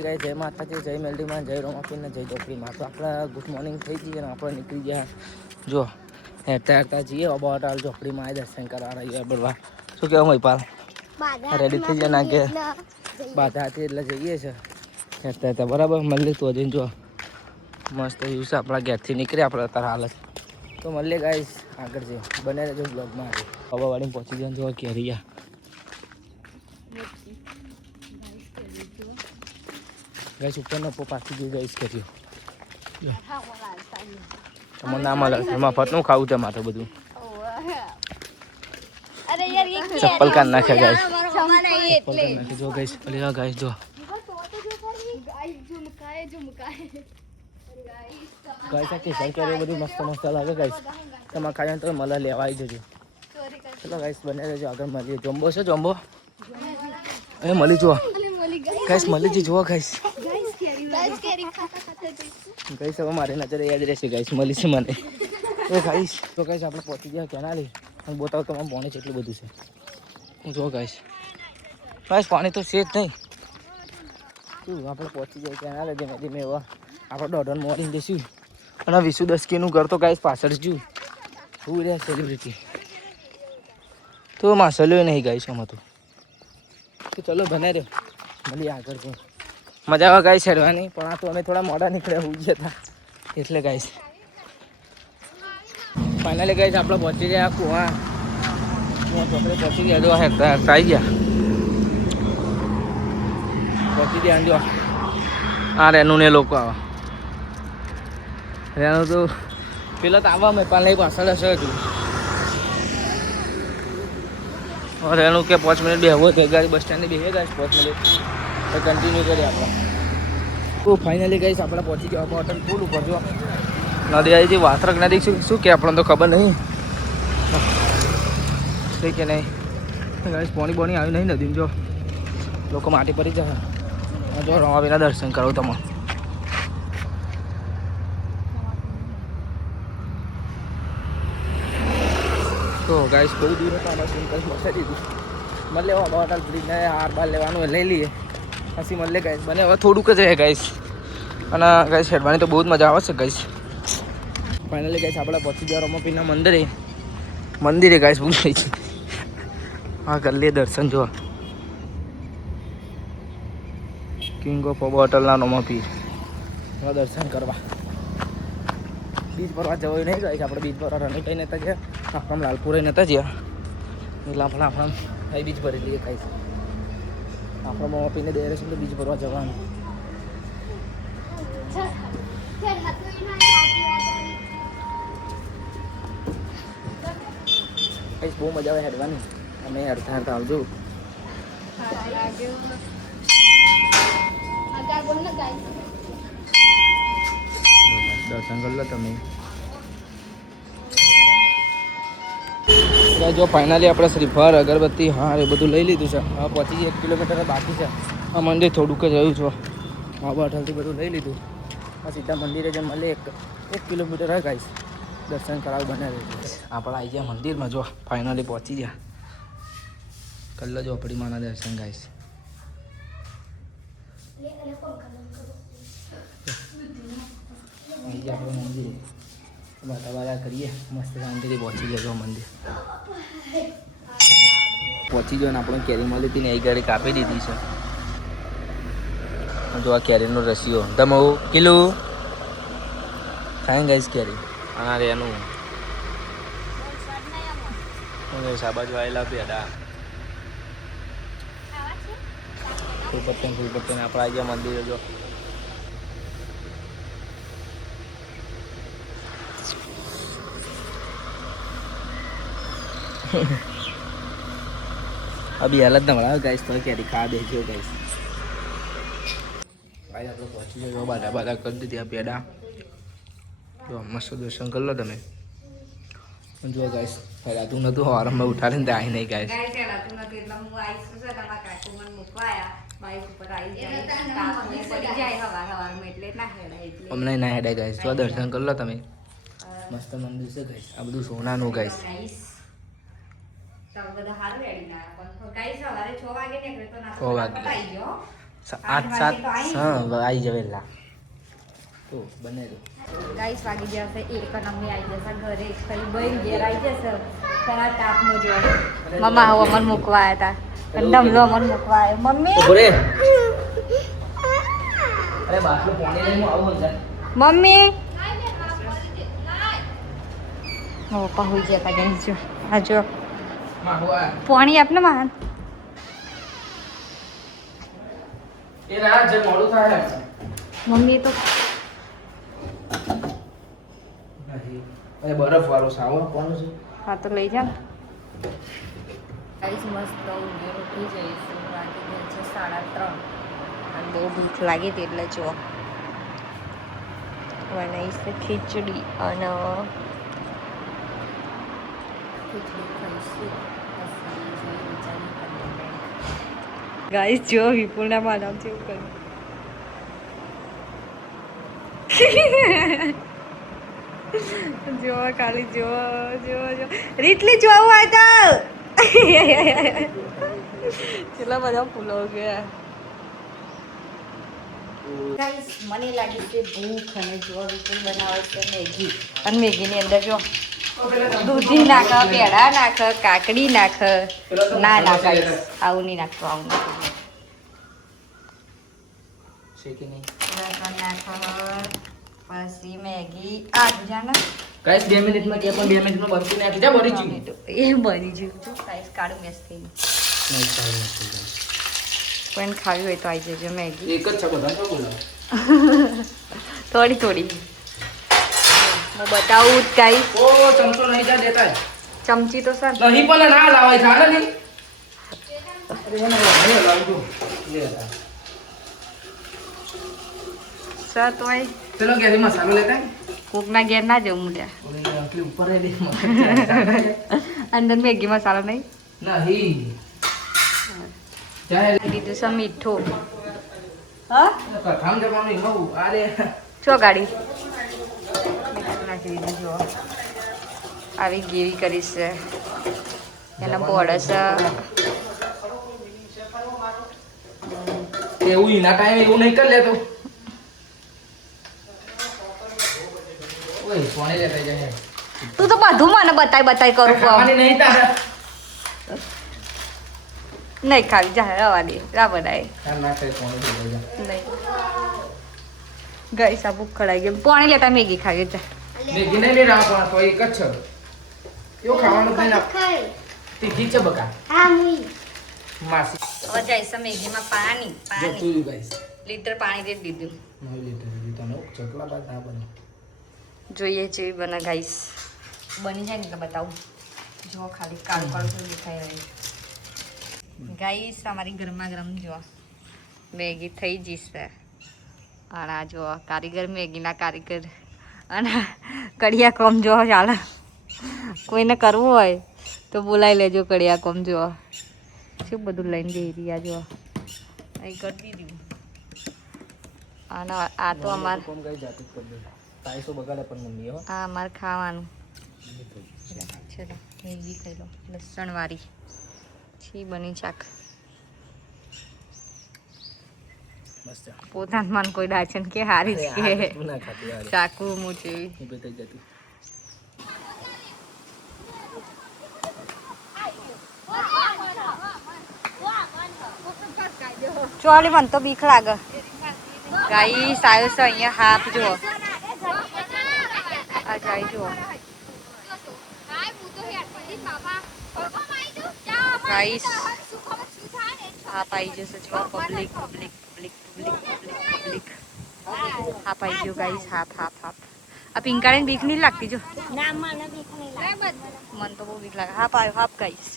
ગાય જય માતાજી, જય મેલડીમાં, જય રોમાપીને, જય ચોપડીમાં. તો આપણે ગુડ મોર્નિંગ થઈ જઈએ અને આપણે નીકળી ગયા. જો હેરતા જઈએ અબાવટાલ ચોપડીમાં આવી દર્શન કરવા રહીએ બળવા. શું કહેવા મહિપાલ રેડી થઈ જાય ના કે બાધા હતી એટલે જઈએ છે હેરતા બરાબર. મળી તું હજી જો મસ્ત વ્યૂ છે આપણા ઘેરથી નીકળે આપણે અત્યારે હાલ જ. તો મળીએ ગાઈસ આગળ જઈએ, બને રહેજો બ્લોગમાં. આજે હવાવાળીને પહોંચી જાય જો કેરિયા ગાઈસ ઉપરનો પાછી ગઈ ગાઈસ કર્યો તમને ના મળે એમાં ફતનું ખાવું છે માથે બધું. ચપ્પલ કાઢ નાખે ગાઈસ, ચપ્પલ કાઢ નાખે જો ગાઈસ. અલી ગાઈસ જો ગાઈસ આ કેસર કેરી બધું મસ્ત મસ્ત લાગે ગાઈસ. તમારે ખાઈને તો મળે લેવા આવી જજો. ચલો ગાઈસ બને રહેજો આગળ મળીએ. જોમ્બો છે જોમ્બો એ મળી જુઓ ગાઈસ, મળી જ જુઓ ગાઈસ. ગાઈસ હવે મારી નજરે યાદ રહેશે ગાઈસ, મળી છે મને એ ગાઈસ. તો ગાઈસ આપણે પહોંચી ગયા કેનાલી અને બોતાવ તમારે પાણી કેટલું બધું છે હું જો ગાઈસ. ગાઈસ પાણી તો છે જ નહીં. શું આપણે પહોંચી જાય કેનાલે ધીમે ધીમે એવા આપણે દોઢન મોર્નિંગ જઈશું. અને 20-10 ઘર તો ગાઈસ પાછળ જ શું રહ્યા સેલિબ્રિટી તો માસલ્યો નહીં ગાઈસ આમાં તો ચલો બને રહ્યો મળીએ આગળ જો. મજા આવે ગાઈસ હેડવાની, પણ આ તો અમે થોડા મોડા નીકળ્યા હોઈ ગયા હતા એટલે ગાઈસ. ફાઇનલી ગાઈસ આપણે પહોંચી ગયા કુવા ચોકડે પહોંચી ગયા. જો હેરતા આવી ગયા પહોંચી ગયા. જો આ રેનું ને લોકો આવા રેનું તો પેલા તો આવવા મેં પણ નહીં પાછળ હશે હજુ. રેનું કે 5 મિનિટ બેહવો તો ગાડી બસ સ્ટેન્ડે બેસીએ ગાઈસ 5 મિનિટ તો કન્ટિન્યુ કરીએ આપણે. તો ફાઇનલી ગાઈસ આપણે પહોંચી ગયા હોટલ પુલ ઉપર. જો નદી આવી હતી વાત્રક નદી શું કે આપણને તો ખબર નહીં છે કે નહીં ગાઈસ. પોણી બોણી આવી નહીં નદીમાં. જો લોકો માટી પડી જશે. જો રમાવીના દર્શન કરો તમે. તો ગાઈસ બહુ દૂર હતા બસ સિમ્પલ બસાઈ દીધું. મળે હોટલ બ્રિજને હાર બાર લેવાનું લઈ લઈએ પછી મળે ગાઈસ. બને હવે થોડુંક જ રહે ગાઈસ અને ગાઈસ હેડવાની તો બહુ જ મજા આવે છે ગાઈસ. ફાઇનલી ગાઈસ આપણે પહોંચી ગયા રમાપીરના મંદિરે ગાઈસ. ભૂલ થઈ છે હા કરી લઈએ દર્શન. જો કિંગ ઓફ હોટલના રમાપીર દર્શન કરવા. બીચ ભરવા જવું નહીં ગાઈસ. આપણે બીચ ભરવા રણી કઈ નતા ગયા, આપણે લાલપુરે નતા ગયા એટલે આપણે અહીં બીચ ભરી લઈએ ગાઈસ. આપણે રમાપીરને દે રહેશે તો બીચ ભરવા જવાનું. ગાઈસ બહુ મજા આવે હેડવાની. અમે હેડતા હેડતા આવજો. દર્શન કરી લો તમે. જો ફાઇનલી આપણે શ્રીફળ અગરબત્તી હા એ બધું લઈ લીધું છે. હવે પહોંચી 1 કિલોમીટર બાકી છે. આ મંદિર થોડુંક જ રહ્યું છે. હા હોટલથી બધું લઈ લીધું. આ સીધા મંદિરે જે મળે 1 કિલોમીટર હોય ગાઈસ. દર્શન કરાવ બને આપણે આવી ગયા મંદિરમાં. જો ફાઇનલી પહોંચી ગયા. કરી લો ચોપડી માના દર્શન ગાઈસ. આવી ગયા આપણે મંદિરે બાધા કરીએ મસ્ત શાંતિથી પહોંચી ગયા. જો મંદિર પહોંચી ગયો ને આપણે કેરી મળી હતી ને એ ગાડી કાપી દીધી છે. જો આ કેરીનો રસીઓ તમે કિલો ખાય ગાઈસ કેરી. આ રેનું આ બાજુ આવેલા પેડા ફૂલપટ્ટી આપણે આવી ગયા મંદિરે. જો અભી હાલત ના મળાવે ગાઈસ તો કેરી ખા દેજો ગાઈસ. ભાઈ આપણે પહોંચી ગયો. બાધા કરી દીધી. આ પેડા જો મસ્ત દર્શન કરી લો તમે. જો ગાઈસ ફેરાતું નતું હવારમાં ઉઠાડીને તો આવી નહીં ગાઈસ. અમને ના હેડાય ગાઈસ. જો દર્શન કરી લો તમે. મસ્ત મંદિર છે ગાઈસ. આ બધું સોનાનું ગાઈસ. બધા હારું રેડી ના પણ ગાઈસ સવારે 6 વાગે નીકળે તો ના 6 વાગે 8 7 હા આવી જાવ એલા તો બને દો ગાઈસ વાગી જશે એક નંબર આવી જશે ઘરે ખાલી બઈ ઘેર આવી જશે તારા તાપનો જો મમ્મા હવે મન મૂકવા આવ્યા હતા ડમલો મન મૂકવા આવ્યો મમ્મી ઉભરે અરે બાટલો પાણી લઈને આવું મજા મમ્મી ઓ પહોંચી ગયા તા ગાઈસ જો આ જો માં હુઆ પાણી આપને મહાન એ રાત જે મોડું થાય મમ્મી તો અરે બરફ વાળો સાવો આપવાનો છે હા તો લઈ જા ગાઈસ મસ્ત ઊંઘી ઉઠી જઈશું વાગી ગયા છે 3:30 અને બહુ ભૂખ લાગી હતી એટલે જો બનાવીશ ખીચડી અને ખીચડી ખાઈશું ગાઈસ જો વિપુલના માનવ છે એવું કર્યું જો ખાલી જો રીટલી જોવું આ તો કેટલા બધા ફૂલો ગયા ગાઈસ મને લાગી છે ભૂખ અને જો વિપુલ બનાવે છે મેગી અને મેગીની અંદર જો દૂધી નાખ પેડા નાખ કાકડી નાખ ના આવું નહીં નાખતું આવું શેકી નહીં લસણ નાખ પછી મેગી આ જાને ગાઈસ 2 મિનિટમાં કે પણ 2 મિનિટમાં બનતું ને જા બરી ગયું એ બની ગયું તો ગાઈસ કાળું મેસ થઈ નહીં ચાલે નથી પણ ખાવી હોય તો આવી જજો મેગી એક જ છે બધા શું બોલાવ થોડી થોડી હું બતાવું ગાઈસ ઓ ચમચો નહીં જા દેતા है ચમચી તો સર નહીં પણ ના લાવાય જાણે નહીં અરે મને નહીં લાવજો લે સર તોય ચલો ગેરી મસાલો લેતા है કોકના ઘેર ના જવું ત્યાં ઓરે આટલી ઉપર હે દે અંદર મેગી મસાલો નહીં નહીં ચાહે લીધું છે મીઠું હા કથામ જવાનું હો આરે છો ગાડી મીઠું નાખી દીધું જો આવી ગેવી કરી છે એના બોર્ડ છે એવું એના ટાઈમ એવું નહીં કરી લેતો ઓય સોને લેતા જાય તું તો બધું મને બતાઈ કરું ખાવાની નહીં તારે નહીં ખાવી જા રવા દે રા બનાય તાર ના કઈ સોને લેતા જા નહીં ગઈ સા ભૂખ ખડાઈ ગઈ પાણી લેતા મેગી ખાવી જા મેગી નહીં લે રાવ પણ તો એક જ છે એવું ખાવાનું કઈ ના તીખી છે બકા હા મુઈ માસી હવે જઈશ મેગીમાં પાણી જો તું ગાઈસ લીટર પાણી દે દીધું 9 લીટર તને ચકલા બાદ ના બને જોઈએ જેવી બને ગાઈસ બની જાય ને તો બતાવું જો ખાલી કાળું કાળું દેખાય રહી ગાઈસ અમારી ગરમા ગરમ જો મેગી થઈ જશે અને આ જો કારીગર મેગીના કારીગર અને કડિયા કોમ જો ચાલે કોઈને કરવું હોય તો બોલાવી લેજો કડિયા કોમ જો શું બધું લઈને જઈ રહ્યા જો અહીં કરી દીધું અને આ તો અમારે કોમ ગઈ જાતી કરી દે તાઈસો બગાડે પણ મમ્મી હો આ અમારે ખાવાનું ચલો મેગી ખાઈ લો લસણવાળી છી બની ચાક મસ્ત પોતાનું મન કોઈ ડાચન કે હારી જ કે તું ના ખાતી યાર ચાકુ મૂચી હું બે થઈ જતી ચોલી મને તો બીક લાગે ગાઈસ આવ્યો છે અહીંયા હાફ જુઓ આ જાય જુઓ ગાઈસ હાફ આવી જશે જો પબ્લિક હાફ આવી ગયો ગાઈસ હાફ આ પિંકાળીને બીક નહીં લાગતી જો ના મને ભીખ નહીં લાગે મને તો બહુ બીક લાગે હાફ આવ્યો હાફ ગાઈસ